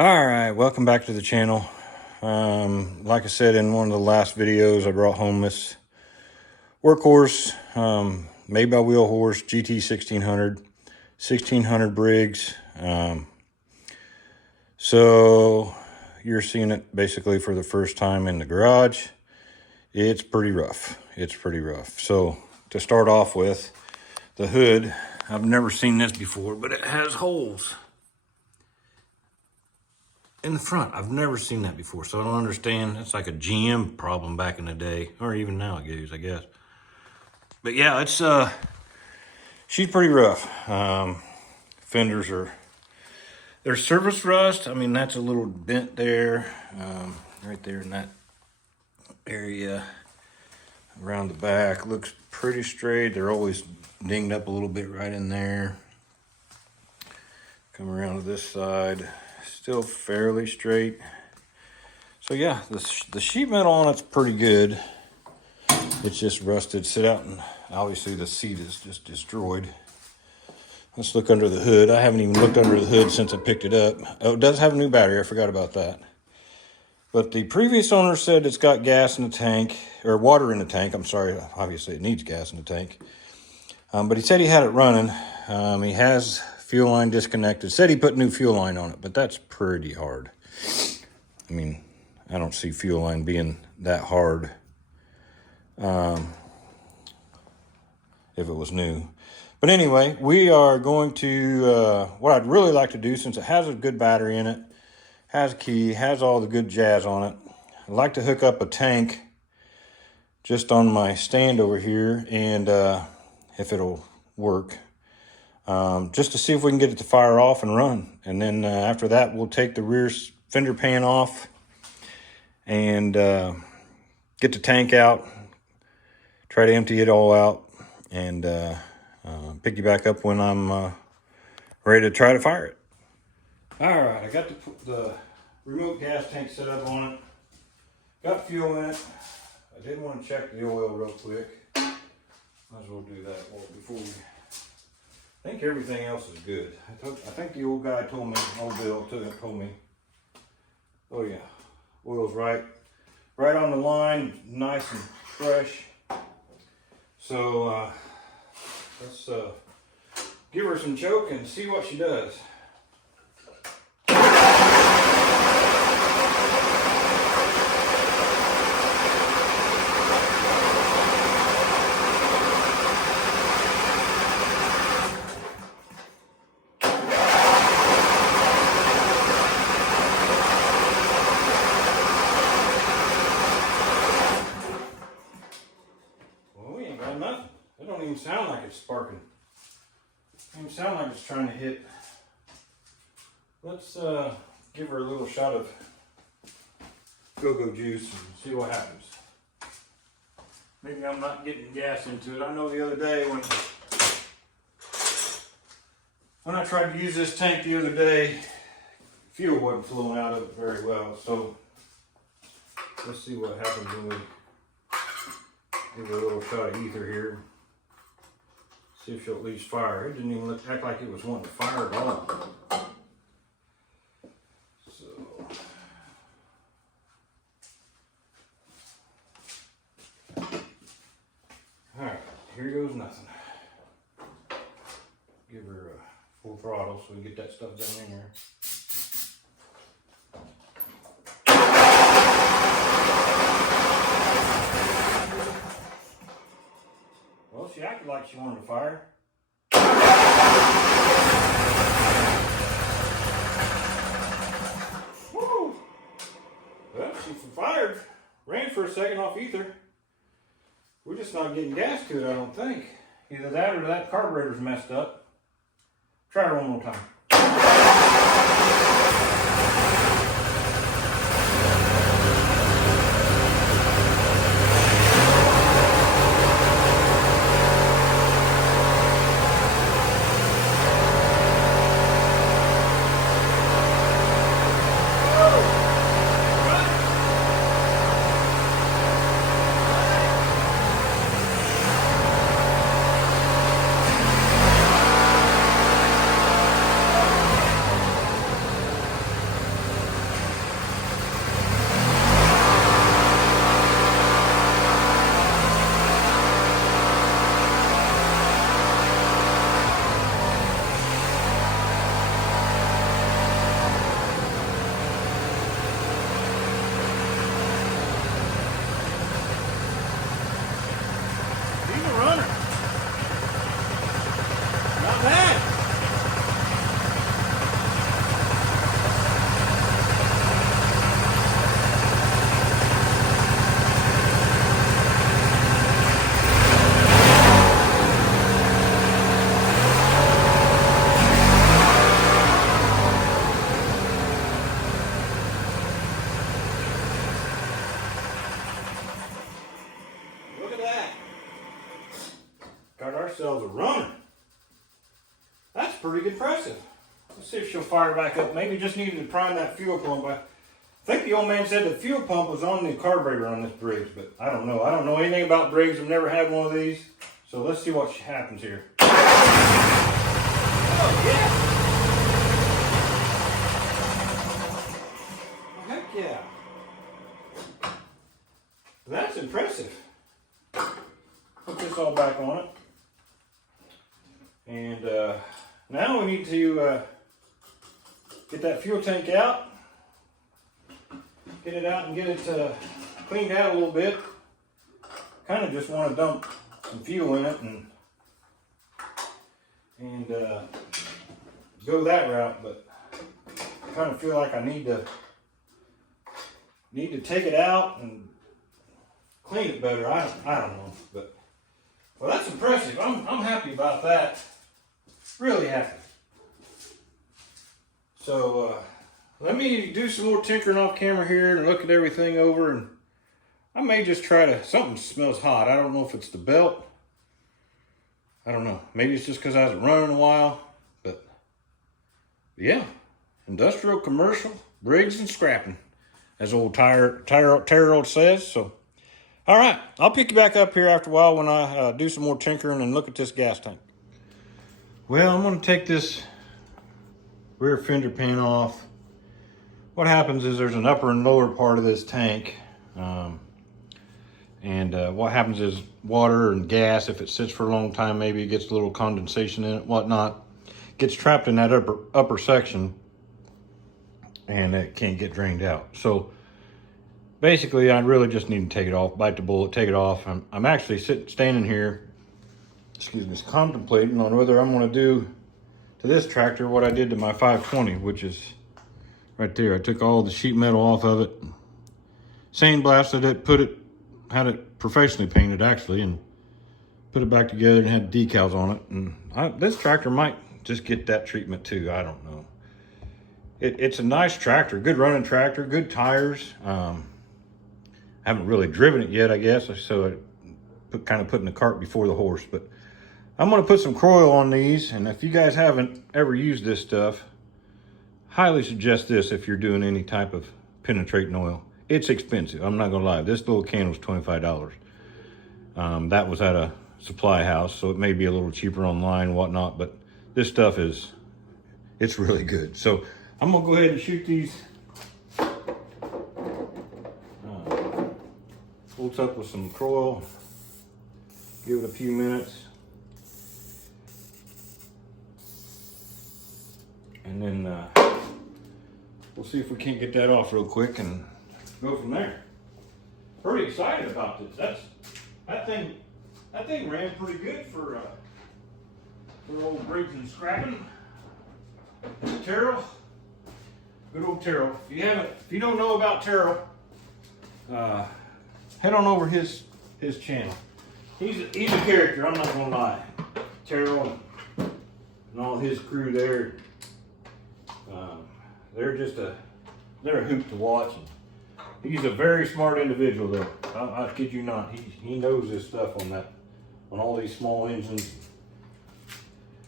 All right, welcome back to the channel. Like I said in one of the last videos, I brought home this WorkHorse, made by Wheel Horse GT-1600, 1600 Briggs. So you're seeing it basically for the first time in the garage. It's pretty rough. So to start off with, the hood, I've never seen this before, but it has holes in the front. I've never seen that before, so I don't understand. It's like a GM problem back in the day, or even nowadays, I guess. But yeah, it's she's pretty rough. Fenders they're surface rust. I mean, that's a little bent there, right there in that area around the back. Looks pretty straight. They're always dinged up a little bit right in there. Come around to this side, still fairly straight. So yeah, the sheet metal on it's pretty good. It's just rusted. Sit out, and obviously the seat is just destroyed. Let's look under the hood. I haven't even looked under the hood since I picked it up. Oh, it does have a new battery. I forgot about that. But the previous owner said it's got gas in the tank, or water in the tank. I'm sorry, obviously it needs gas in the tank. But he said he had it running. He has fuel line disconnected. Said he put new fuel line on it, but that's pretty hard. I mean, I don't see fuel line being that hard if it was new. But anyway, we are going to, what I'd really like to do, since it has a good battery in it, has a key, has all the good jazz on it, I'd like to hook up a tank just on my stand over here, and if it'll work, just to see if we can get it to fire off and run. And then after that, we'll take the rear fender pan off and get the tank out, try to empty it all out, and pick you back up when I'm ready to try to fire it. All right, I got the remote gas tank set up on it. Got fuel in it. I did want to check the oil real quick. Might as well do that before we... I think everything else is good. I think the old guy told me, old Bill told me, oh yeah, oil's right on the line, nice and fresh. So let's give her some choke and see what she does. Nothing. It don't even sound like it's sparking. It doesn't even sound like it's trying to hit. Let's give her a little shot of go-go juice and see what happens. Maybe I'm not getting gas into it. I know the other day when I tried to use this tank the other day, fuel wasn't flowing out of it very well. So let's see what happens when we give her a little shot of ether here. See if she'll at least fire. It didn't even act like it was wanting to fire at all. So, alright, here goes nothing. Give her a full throttle so we can get that stuff down in there. Well, she acted like she wanted to fire. Woo! Well, she fired. Ran for a second off ether. We're just not getting gas to it, I don't think. Either that or that carburetor's messed up. Try it one more time. ourselves a runner. That's pretty impressive. Let's see if she'll fire back up. Maybe just needed to prime that fuel pump. I think the old man said the fuel pump was on the carburetor on this Briggs, but I don't know. I don't know anything about Briggs. I've never had one of these. So let's see what happens here. Oh, yeah. Well, heck yeah. That's impressive. Put this all back on it. And now we need to get that fuel tank out. Get it out and get it cleaned out a little bit. Kind of just want to dump some fuel in it and go that route, but I kind of feel like I need to take it out and clean it better. I don't know, but well, that's impressive. I'm happy about that. Really happy. So let me do some more tinkering off camera here and look at everything over, and I may just try to, something smells hot. I don't know if it's the belt. I don't know. Maybe it's just because I haven't run in a while, but yeah, industrial, commercial, Briggs and scrapping, as old Taryl says. So, all right, I'll pick you back up here after a while when I do some more tinkering and look at this gas tank. Well, I'm going to take this rear fender pan off. What happens is there's an upper and lower part of this tank. What happens is water and gas, if it sits for a long time, maybe it gets a little condensation in it, whatnot, gets trapped in that upper section, and it can't get drained out. So basically, I really just need to take it off, bite the bullet, take it off. I'm actually standing here, contemplating on whether I'm going to do to this tractor what I did to my 520, which is right there. I took all the sheet metal off of it, sandblasted it, had it professionally painted actually, and put it back together and had decals on it. And this tractor might just get that treatment too. I don't know. It's a nice tractor, good running tractor, good tires. I haven't really driven it yet, I guess, so I kind of putting the cart before the horse. But I'm going to put some Croil on these, and if you guys haven't ever used this stuff, highly suggest this if you're doing any type of penetrating oil. It's expensive, I'm not gonna lie. This little can was $25. That was at a supply house, so it may be a little cheaper online and whatnot, but this stuff it's really good. So I'm gonna go ahead and shoot these bolts up with some Croil, give it a few minutes, and then we'll see if we can't get that off real quick and go from there. Pretty excited about this. That thing ran pretty good for old Briggs and scrapping. Taryl, good old Taryl. If you don't know about Taryl, head on over his channel. He's a character. I'm not gonna lie. Taryl and all his crew there. They're a hoot to watch. He's a very smart individual, though. I kid you not. He knows this stuff on all these small engines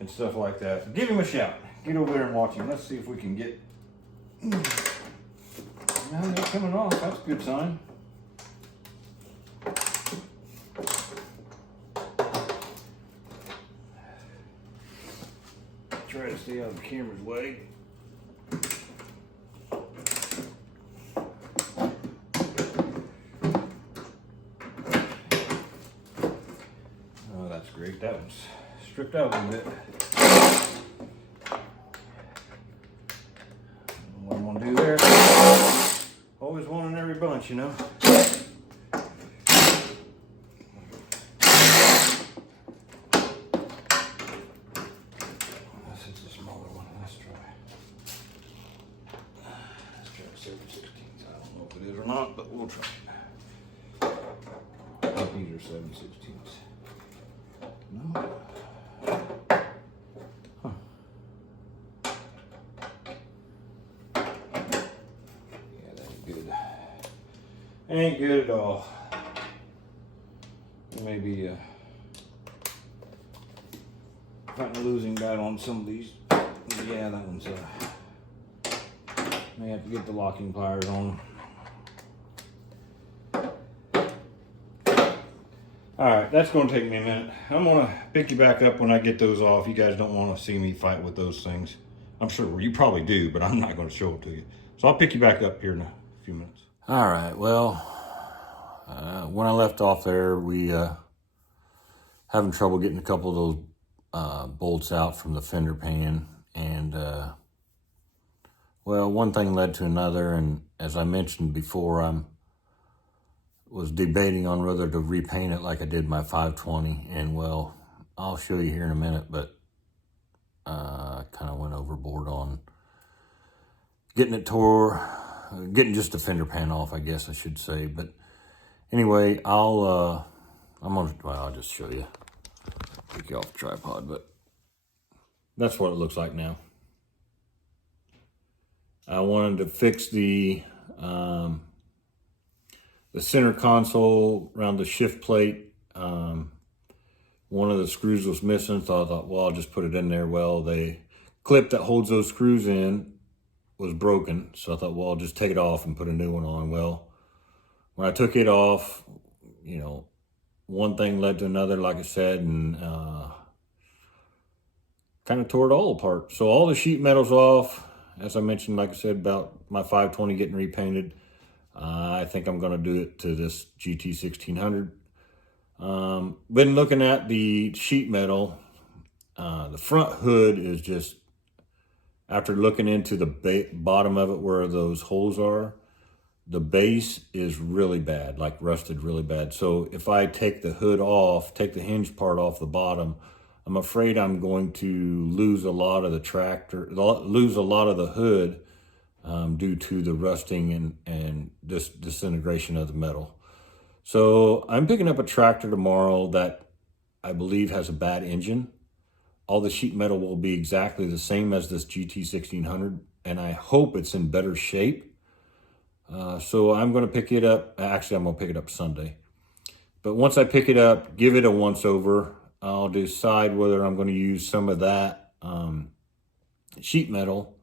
and stuff like that. Give him a shout. Get over there and watch him. Let's see if we can get. Now they're coming off. That's a good sign. Try to stay out of the camera's way. Great, that one's stripped out a little bit. What I'm gonna do there, always one in every bunch, you know. This is the smaller one. Let's try 7/16. I don't know if it is or not, but we'll try. I think these are 7/16. No. Huh. Yeah, that ain't good. Ain't good at all. Maybe fighting a losing battle on some of these. Yeah, that one's may have to get the locking pliers on. Alright, that's going to take me a minute. I'm going to pick you back up when I get those off. You guys don't want to see me fight with those things. I'm sure you probably do, but I'm not going to show it to you. So I'll pick you back up here in a few minutes. Alright, well, when I left off there, we having trouble getting a couple of those bolts out from the fender pan. And, well, one thing led to another. And as I mentioned before, was debating on whether to repaint it like I did my 520, and well, I'll show you here in a minute, but I kind of went overboard on getting it getting just the fender pan off, I guess I should say. But anyway, I'll just show you, take you off the tripod, but that's what it looks like now. I wanted to fix the center console around the shift plate. One of the screws was missing, so I thought, well, I'll just put it in there. Well, the clip that holds those screws in was broken, so I thought, well, I'll just take it off and put a new one on. Well, when I took it off, you know, one thing led to another, like I said, and kind of tore it all apart. So all the sheet metal's off. As I mentioned, like I said, about my 520 getting repainted. I think I'm going to do it to this GT-1600. Been looking at the sheet metal. The front hood is just, after looking into the bottom of it where those holes are, the base is really bad, like rusted really bad. So if I take the hood off, take the hinge part off the bottom, I'm afraid I'm going to lose a lot of the tractor, lose a lot of the hood, due to the rusting and disintegration of the metal. So I'm picking up a tractor tomorrow that I believe has a bad engine. All the sheet metal will be exactly the same as this GT-1600, and I hope it's in better shape. So I'm going to pick it up. Actually, I'm going to pick it up Sunday. But once I pick it up, give it a once over, I'll decide whether I'm going to use some of that sheet metal,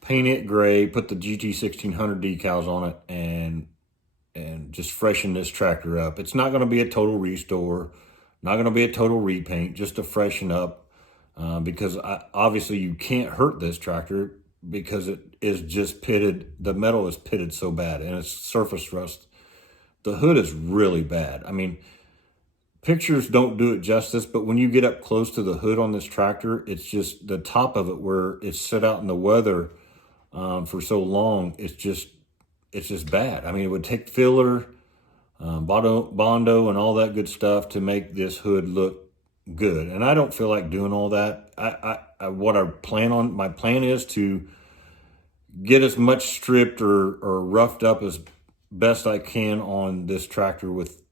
paint it gray, put the GT-1600 decals on it, and just freshen this tractor up. It's not going to be a total restore, not going to be a total repaint, just to freshen up, because obviously you can't hurt this tractor because it is just pitted. The metal is pitted so bad, and it's surface rust. The hood is really bad. I mean, pictures don't do it justice, but when you get up close to the hood on this tractor, it's just the top of it where it's set out in the weather for so long, it's just bad. I mean, it would take filler, Bondo and all that good stuff to make this hood look good. And I don't feel like doing all that. My plan is to get as much stripped or roughed up as best I can on this tractor with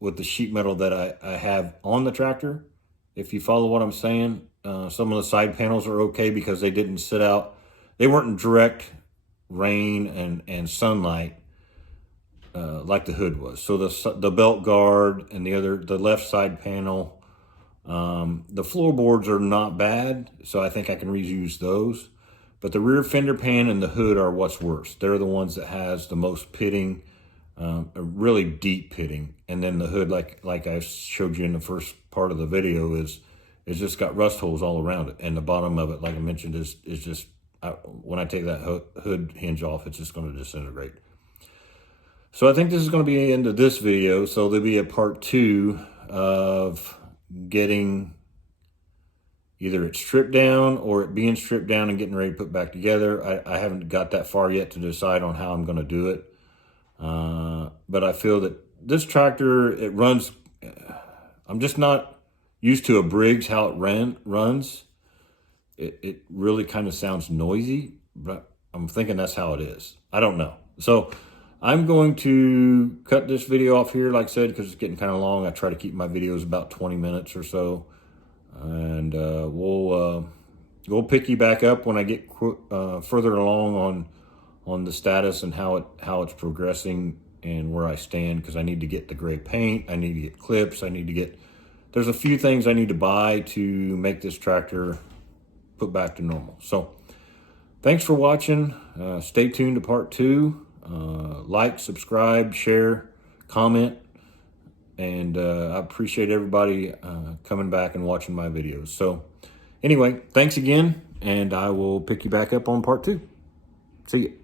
the sheet metal that I have on the tractor. If you follow what I'm saying, some of the side panels are okay because they didn't sit out. They weren't in direct rain and sunlight like the hood was. So the belt guard and the left side panel, the floorboards are not bad, so I think I can reuse those. But the rear fender pan and the hood are what's worse. They're the ones that has the most pitting, a really deep pitting. And then the hood, like I showed you in the first part of the video, is just got rust holes all around it. And the bottom of it, like I mentioned, is just, when I take that hood hinge off, it's just going to disintegrate. So I think this is going to be the end of this video. So there'll be a part 2 of getting either it stripped down or it being stripped down and getting ready to put back together. I haven't got that far yet to decide on how I'm going to do it. But I feel that this tractor, it runs, I'm just not used to a Briggs, how it runs. It really kind of sounds noisy, but I'm thinking that's how it is. I don't know. So I'm going to cut this video off here, like I said, because it's getting kind of long. I try to keep my videos about 20 minutes or so. And we'll pick you back up when I get further along on the status and how it's progressing and where I stand, because I need to get the gray paint, I need to get clips, I need to get there's a few things I need to buy to make this tractor put back to normal. So thanks for watching. Stay tuned to part 2. Like, subscribe, share, comment. And I appreciate everybody coming back and watching my videos. So anyway, thanks again, and I will pick you back up on part 2. See you.